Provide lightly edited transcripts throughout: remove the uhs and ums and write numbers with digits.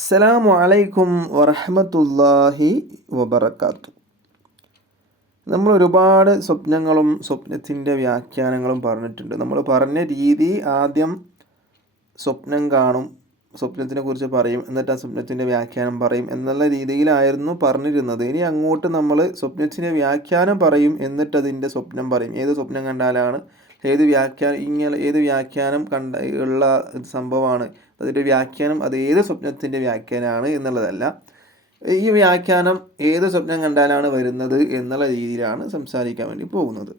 അസ്സലാമു അലൈക്കും വറഹ്മത്തുള്ളാഹി വബറകാതുഹു. നമ്മൾ ഒരുപാട് സ്വപ്നങ്ങളും സ്വപ്നത്തിൻ്റെ വ്യാഖ്യാനങ്ങളും പറഞ്ഞിട്ടുണ്ട്. നമ്മൾ പറഞ്ഞ രീതി ആദ്യം സ്വപ്നം കാണും, സ്വപ്നത്തിനെ കുറിച്ച് പറയും, എന്നിട്ട് ആ സ്വപ്നത്തിൻ്റെ വ്യാഖ്യാനം പറയും എന്നുള്ള രീതിയിലായിരുന്നു പറഞ്ഞിരുന്നത്. ഇനി അങ്ങോട്ട് നമ്മൾ സ്വപ്നത്തിൻ്റെ വ്യാഖ്യാനം പറയും, എന്നിട്ട് അതിൻ്റെ സ്വപ്നം പറയും. ഏത് സ്വപ്നം കണ്ടാലാണ് ഏത് വ്യാഖ്യാനം ഉള്ള സംഭവമാണ് അതിൻ്റെ വ്യാഖ്യാനം, അത് ഏത് സ്വപ്നത്തിൻ്റെ വ്യാഖ്യാനമാണ് എന്നുള്ളതല്ല, ഈ വ്യാഖ്യാനം ഏത് സ്വപ്നം കണ്ടാലാണ് വരുന്നത് എന്നുള്ള രീതിയിലാണ് സംസാരിക്കാൻ വേണ്ടി പോകുന്നത്.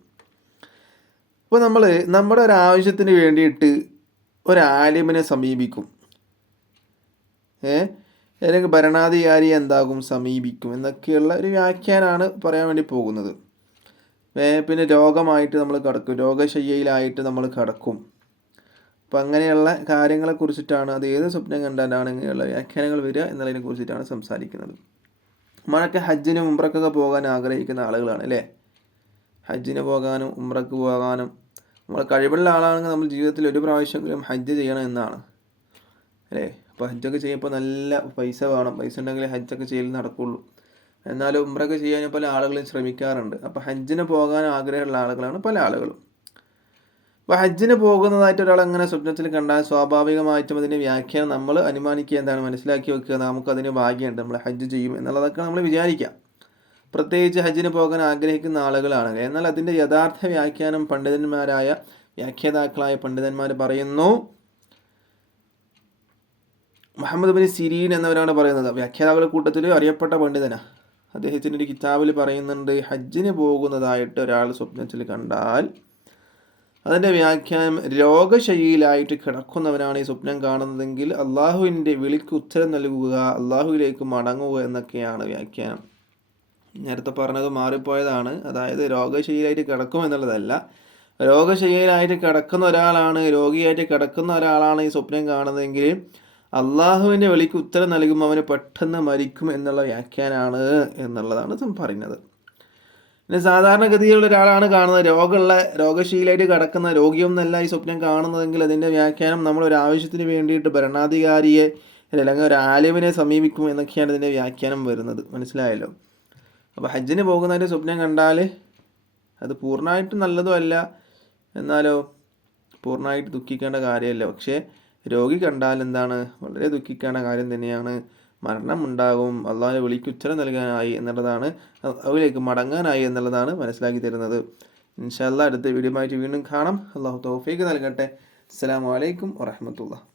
അപ്പോൾ നമ്മൾ നമ്മുടെ ഒരു ആവശ്യത്തിന് വേണ്ടിയിട്ട് ഒരാലിമിനെ സമീപിക്കും, അല്ലെങ്കിൽ ഭരണാധികാരി എന്താകും സമീപിക്കും എന്നൊക്കെയുള്ള ഒരു വ്യാഖ്യാനമാണ് പറയാൻ വേണ്ടി പോകുന്നത്. പിന്നെ രോഗമായിട്ട് നമ്മൾ കിടക്കും, രോഗശയ്യയിലായിട്ട് നമ്മൾ കിടക്കും. അപ്പം അങ്ങനെയുള്ള കാര്യങ്ങളെ കുറിച്ചിട്ടാണ്, അത് ഏത് സ്വപ്നം കണ്ടാലാണ് ഇങ്ങനെയുള്ള വ്യാഖ്യാനങ്ങൾ വരിക എന്നുള്ളതിനെ കുറിച്ചിട്ടാണ് സംസാരിക്കുന്നത്. നമ്മളൊക്കെ ഹജ്ജിനും ഉംറക്കൊക്കെ പോകാൻ ആഗ്രഹിക്കുന്ന ആളുകളാണ് അല്ലേ? ഹജ്ജിന് പോകാനും ഉംറക്ക് പോകാനും നമ്മൾ കഴിവുള്ള ആളാണെങ്കിൽ നമ്മൾ ജീവിതത്തിൽ ഒരു പ്രാവശ്യമെങ്കിലും ഹജ്ജ് ചെയ്യണം എന്നാണ് അല്ലേ? അപ്പോൾ ഹജ്ജൊക്കെ ചെയ്യുമ്പോൾ നല്ല പൈസ വേണം, പൈസ ഉണ്ടെങ്കിൽ ഹജ്ജൊക്കെ ചെയ്യൽ നടക്കുള്ളൂ. എന്നാലും ഉംറയൊക്കെ ചെയ്യാൻ പല ആളുകളും ശ്രമിക്കാറുണ്ട്. അപ്പോൾ ഹജ്ജിന് പോകാൻ ആഗ്രഹമുള്ള ആളുകളാണ് പല ആളുകളും. അപ്പോൾ ഹജ്ജിന് പോകുന്നതായിട്ട് ഒരാൾ അങ്ങനെ സ്വപ്നത്തിൽ കണ്ടാൽ സ്വാഭാവികമായിട്ടും അതിൻ്റെ വ്യാഖ്യാനം നമ്മൾ അനുമാനിക്കുക, എന്താണ് മനസ്സിലാക്കി വെക്കുക, നമുക്കതിന് ഭാഗ്യമുണ്ട്, നമ്മൾ ഹജ്ജ് ചെയ്യും എന്നുള്ളതൊക്കെ നമ്മൾ വിചാരിക്കാം. പ്രത്യേകിച്ച് ഹജ്ജിന് പോകാൻ ആഗ്രഹിക്കുന്ന ആളുകളാണ്. എന്നാൽ അതിൻ്റെ യഥാർത്ഥ വ്യാഖ്യാനം പണ്ഡിതന്മാരായ വ്യാഖ്യാതാക്കളായ പണ്ഡിതന്മാർ പറയുന്നു. മുഹമ്മദ് ബിൻ സിരീൻ എന്നവരാണ് പറയുന്നത്, വ്യാഖ്യാതാക്കളുടെ കൂട്ടത്തിൽ അറിയപ്പെട്ട പണ്ഡിതനാണ്. അദ്ദേഹത്തിൻ്റെ ഒരു കിതാബിൽ പറയുന്നുണ്ട്, ഹജ്ജിന് പോകുന്നതായിട്ട് ഒരാൾ സ്വപ്നത്തിൽ കണ്ടാൽ അതിൻ്റെ വ്യാഖ്യാനം രോഗശയ്യയിലായിട്ട് കിടക്കുന്നവനാണ് ഈ സ്വപ്നം കാണുന്നതെങ്കിൽ അള്ളാഹുവിൻ്റെ വിളിക്ക് ഉത്തരം നൽകുക, അള്ളാഹുവിലേക്ക് മടങ്ങുക എന്നൊക്കെയാണ് വ്യാഖ്യാനം. നേരത്തെ പറഞ്ഞത് മാറിപ്പോയതാണ്. അതായത് രോഗശയ്യയിലായിട്ട് കിടക്കും എന്നുള്ളതല്ല, രോഗശയ്യയിലായിട്ട് കിടക്കുന്ന ഒരാളാണ്, രോഗിയായിട്ട് കിടക്കുന്ന ഒരാളാണ് ഈ സ്വപ്നം കാണുന്നതെങ്കിൽ അള്ളാഹുവിൻ്റെ വിളിക്ക് ഉത്തരം നൽകുമ്പോൾ അവന് പെട്ടെന്ന് മരിക്കും എന്നുള്ള വ്യാഖ്യാനമാണ് എന്നുള്ളതാണ് പറയുന്നത്. പിന്നെ സാധാരണഗതിയിലുള്ള ഒരാളാണ് കാണുന്നത്, രോഗശീലമായിട്ട് കിടക്കുന്ന രോഗിയൊന്നല്ല ഈ സ്വപ്നം കാണുന്നതെങ്കിൽ അതിൻ്റെ വ്യാഖ്യാനം നമ്മൾ ഒരു ആവശ്യത്തിന് വേണ്ടിയിട്ട് ഭരണാധികാരിയെ അല്ലെങ്കിൽ ഒരു ആലിമിനെ സമീപിക്കും എന്നൊക്കെയാണ് ഇതിൻ്റെ വ്യാഖ്യാനം വരുന്നത്. മനസ്സിലായല്ലോ? അപ്പോൾ ഹജ്ജിന് പോകുന്നതിൻ്റെ സ്വപ്നം കണ്ടാൽ അത് പൂർണ്ണമായിട്ടും നല്ലതും അല്ല, എന്നാലോ പൂർണ്ണമായിട്ട് ദുഃഖിക്കേണ്ട കാര്യമല്ല. പക്ഷേ രോഗി കണ്ടാൽ എന്താണ്, വളരെ ദുഃഖിക്കേണ്ട കാര്യം തന്നെയാണ്. മരണമുണ്ടാകും, അള്ളാഹുവിനെ വിളിക്ക് ഉത്തരം നൽകാനായി എന്നുള്ളതാണ്, അതിലേക്ക് മടങ്ങാനായി എന്നുള്ളതാണ് മനസ്സിലാക്കി തരുന്നത്. ഇൻഷാ അല്ലാഹ് അടുത്ത വീഡിയോ ആയിട്ട് വീണ്ടും കാണാം. അള്ളാഹു തൗഫീഖ് നൽകട്ടെ. അസ്സലാമു അലൈക്കും വറഹ്മത്തുള്ളാഹി.